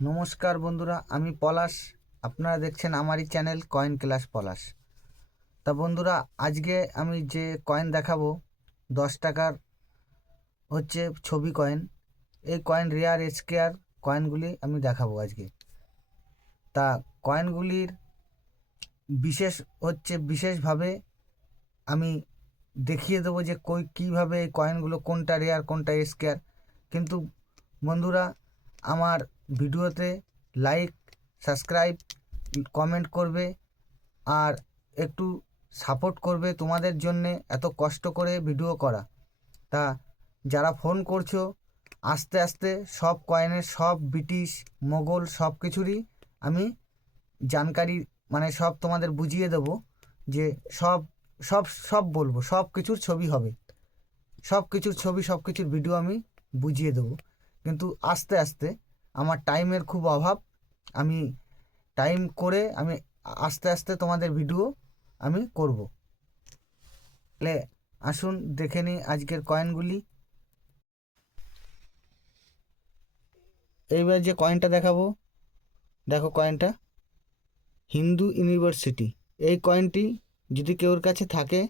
নমস্কার বন্ধুরা, আমি পলাশ। আপনারা দেখছেন আমারই চ্যানেল কয়েন ক্লাস পলাশ। তা বন্ধুরা, আজকে আমি যে কয়েন দেখাবো, দশ টাকার হচ্ছে ছবি কয়েন। এই কয়েন রেয়ার স্কেয়ার কয়েনগুলি আমি দেখাবো আজকে। তা কয়েনগুলির বিশেষ হচ্ছে বিশেষভাবে আমি দেখিয়ে দেবো যে কই কীভাবে এই কয়েনগুলো কোনটা রেয়ার, কোনটা স্কেয়ার। কিন্তু বন্ধুরা, আমার ভিডিওতে লাইক সাবস্ক্রাইব কমেন্ট করবে আর একটু সাপোর্ট করবে তোমাদের জন্যে এত কষ্ট করে ভিডিও করা। তা যারা ফোন করছ, আস্তে আস্তে সব কয়েনের সব ব্রিটিশ, মোগল সব কিছুরই আমি জানকারি মানে সব তোমাদের বুঝিয়ে দেবো যে সব সব সব বলব, সব কিছুর ছবি হবে। সব কিছুর ছবি, সব কিছুর ভিডিও আমি বুঝিয়ে দেবো। কিন্তু আস্তে আস্তে আমার টাইমের খুব অভাব। আমি টাইম করে আমি আস্তে আস্তে তোমাদের ভিডিও আমি করব। তাহলে আসুন, দেখে নিই আজকের কয়েনগুলি এইবার যে কয়েনটা দেখাবো, দেখো কয়েনটা হিন্দু ইউনিভার্সিটি এই কয়েনটি যদি কেউর কাছে থাকে,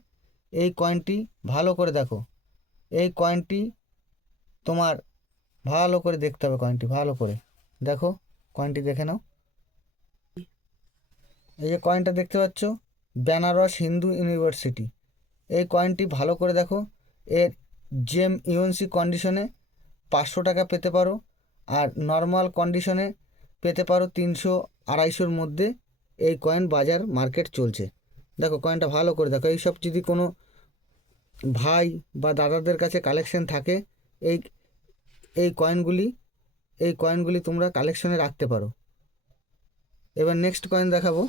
এই কয়েনটি ভালো করে দেখো। এই কয়েনটি তোমার ভালো করে দেখতে হবে কয়েনটি ভালো করে। দেখো কয়েনটি দেখে নাও। এই যে কয়েনটা দেখতে পাচ্ছ বেনারস হিন্দু ইউনিভার্সিটি এই কয়েনটি ভালো করে দেখো, এর জেম ইউএনসি কন্ডিশনে পাঁচশো টাকা পেতে পারো, আর নর্মাল কন্ডিশনে পেতে পারো তিনশো আড়াইশোর মধ্যে এই কয়েন বাজার মার্কেট চলছে। দেখো কয়েনটা ভালো করে দেখো, এইসব যদি কোনো ভাই বা দাদাদের কাছে কালেকশন থাকে, এই এই কয়েনগুলি এই কয়েনগুলি তোমরা কালেকশনে রাখতে পারো। এবার নেক্সট কয়েন দেখাবো।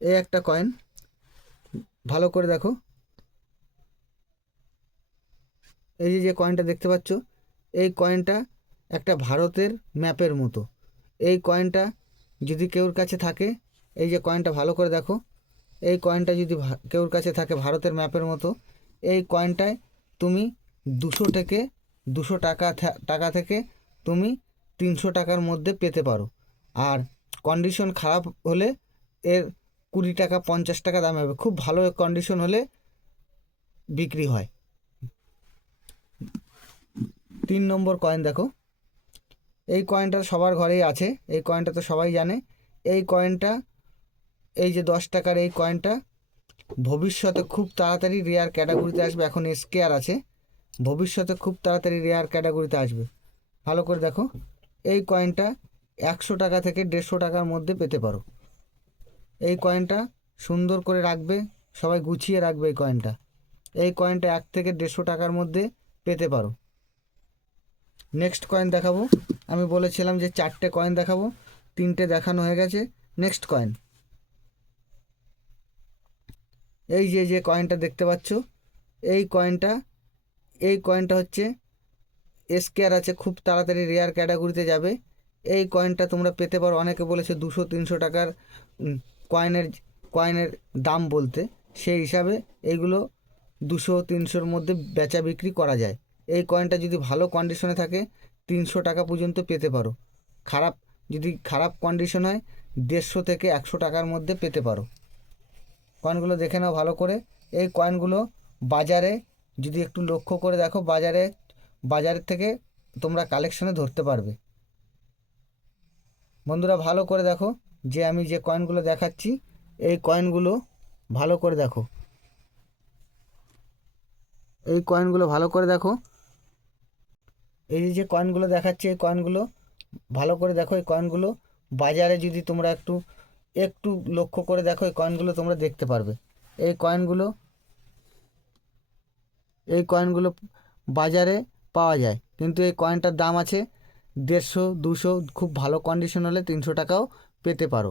এই একটা কয়েন ভালো করে দেখো। এই যে যে কয়েনটা দেখতে পাচ্ছ, এই কয়েনটা একটা ভারতের ম্যাপের মতো। এই কয়েনটা যদি কেউর কাছে থাকে, এই যে কয়েনটা ভালো করে দেখো। এই কয়েনটা যদি কেউর কাছে থাকে ভারতের ম্যাপের মতো, এই কয়েনটায় তুমি দুশো থেকে, দুশো টাকা টাকা থেকে তুমি তিনশো টাকার মধ্যে পেতে পারো। আর কন্ডিশন খারাপ হলে এর কুড়ি টাকা, পঞ্চাশ টাকা দাম হবে। খুব ভালো কন্ডিশন হলে বিক্রি হয়। তিন নম্বর কয়েন দেখো। এই কয়েনটা সবার ঘরেই আছে। এই কয়েনটা তো সবাই জানে। এই কয়েনটা এই যে দশ টাকার এই কয়েনটা ভবিষ্যতে খুব তাড়াতাড়ি রেয়ার ক্যাটাগরিতে আসবে, এখন স্কেয়ার আছে। ভবিষ্যতে খুব তাড়াতাড়ি রেয়ার ক্যাটাগরিতে আসবে। ভালো করে দেখো, এই কয়েনটা একশো টাকা থেকে দেড়শো টাকার মধ্যে পেতে পারো। এই কয়েনটা সুন্দর করে রাখবে, সবাই গুছিয়ে রাখবে এই কয়েনটা এই কয়েনটা এক থেকে দেড়শো টাকার মধ্যে পেতে পারো। নেক্সট কয়েন দেখাবো। আমি বলেছিলাম যে চারটে কয়েন দেখাবো, তিনটে দেখানো হয়ে গেছে। নেক্সট কয়েন এই যে যে কয়েনটা দেখতে পাচ্ছ, এই কয়েনটা এই কয়েনটা হচ্ছে স্কেয়ার আছে, খুব তাড়াতাড়ি রেয়ার ক্যাটাগরিতে যাবে। এই কয়েনটা তোমরা পেতে পারো, অনেকে বলেছে দুশো, তিনশো টাকার কয়েনের কয়েনের দাম বলতে। সেই হিসাবে এইগুলো দুশো, তিনশোর মধ্যে বেচা বিক্রি করা যায়। এই কয়েনটা যদি ভালো কন্ডিশনে থাকে, তিনশো টাকা পর্যন্ত পেতে পারো। খারাপ, যদি খারাপ কন্ডিশন হয়, দেড়শো থেকে একশো টাকার মধ্যে পেতে পারো। কয়েনগুলো দেখে নাও ভালো করে। এই কয়েনগুলো বাজারে যদি একটু লক্ষ্য করে দেখো, বাজারে বাজারের থেকে তোমরা কালেকশনে ধরতে পারবে। বন্ধুরা ভালো করে দেখো যে আমি যে কয়েনগুলো দেখাচ্ছি, এই কয়েনগুলো ভালো করে দেখো। এই কয়েনগুলো ভালো করে দেখো। এই যে কয়েনগুলো দেখাচ্ছি, এই কয়েনগুলো ভালো করে দেখো। এই কয়েনগুলো বাজারে যদি তোমরা একটু একটু লক্ষ্য করে দেখো, এই কয়েনগুলো তোমরা দেখতে পারবে। এই কয়েনগুলো এই কয়েনগুলো বাজারে পাওয়া যায়। কিন্তু এই কয়েনটার দাম আছে দেড়শো, দুশো, খুব ভালো কন্ডিশন হলে তিনশো টাকাও পেতে পারো।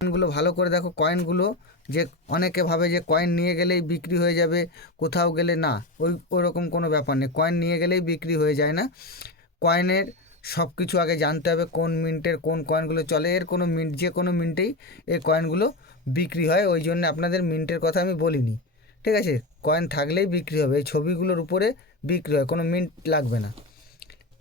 কয়েনগুলো ভালো করে দেখো কয়েনগুলো যে অনেকে ভাবে যে কয়েন নিয়ে গেলেই বিক্রি হয়ে যাবে, কোথাও গেলে না, ওই ওরকম কোনো ব্যাপার নেই। কয়েন নিয়ে গেলেই বিক্রি হয়ে যায় না। কয়েনের সব কিছু আগে জানতে হবে কোন মিন্টের কোন কয়েনগুলো চলে। এর কোনো মিন্ট যে কোনো মিন্টেই এই কয়েনগুলো বিক্রি হয়, ওই জন্য আপনাদের মিন্টের কথা আমি বলিনি। ঠিক আছে? কয়েন থাকলেই বিক্রি হবে, এই ছবিগুলোর উপরে বিক্রি হয়, কোনো মিন্ট লাগবে না।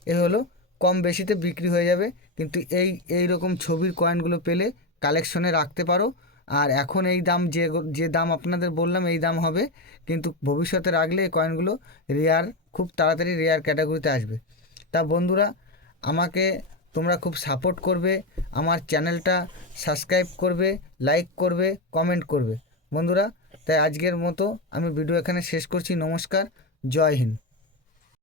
এ হলো, কম বেশিতে বিক্রি হয়ে যাবে, কিন্তু এই এই রকম ছবির কয়েনগুলো পেলে কালেকশনে রাখতে পারো। আর এখন এই দাম যে যে দাম আপনাদের বললাম, এই দাম হবে, কিন্তু ভবিষ্যতে রাখলে এই কয়েনগুলো রেয়ার খুব তাড়াতাড়ি রেয়ার ক্যাটাগরিতে আসবে। তা বন্ধুরা আমাকে তোমরা খুব সাপোর্ট করবে, আমার চ্যানেলটা সাবস্ক্রাইব করবে লাইক করবে কমেন্ট করবে। বন্ধুরা, তাই আজকের মতো আমি ভিডিও এখানে শেষ করছি। নমস্কার, জয় হিন্দ।